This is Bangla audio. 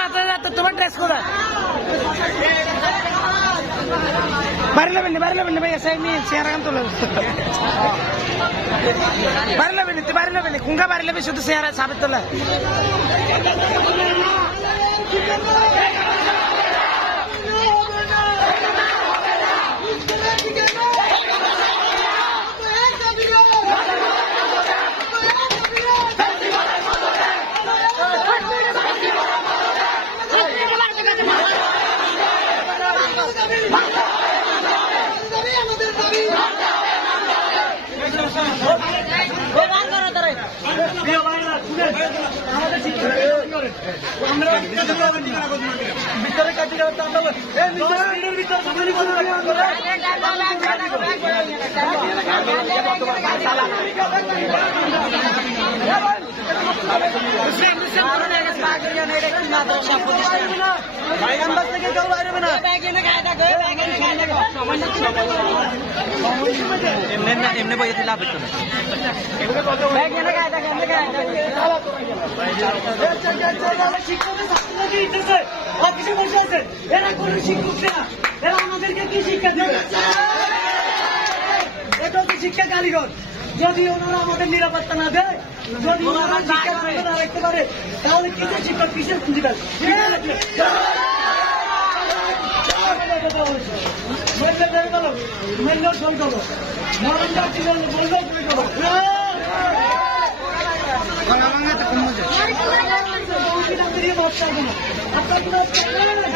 মাথায় যাতে তোমার ড্রেস কোথায় বাইরে নেবেন ভাই এসে নিয়ে চেয়ার এখন তোলা বাইরে নেবেন কুঙ্গা বাইরে নেবে শুধু চেয়ার সাবের তোলা ভিতরে কাটি এমনি বইতে লাভ হতো না অফিসে বসে আছে এরা কোন শিক্ষক না এরা আমাদেরকে কি শিক্ষা দেবে এটা কি শিক্ষা কারিগর যদি ওনারা আমাদের নিরাপত্তা না দেয় যদি ওনারা শিক্ষা না রাখতে পারে তাহলে কিসের শিক্ষক কিসের খুঁজে পাবে বললো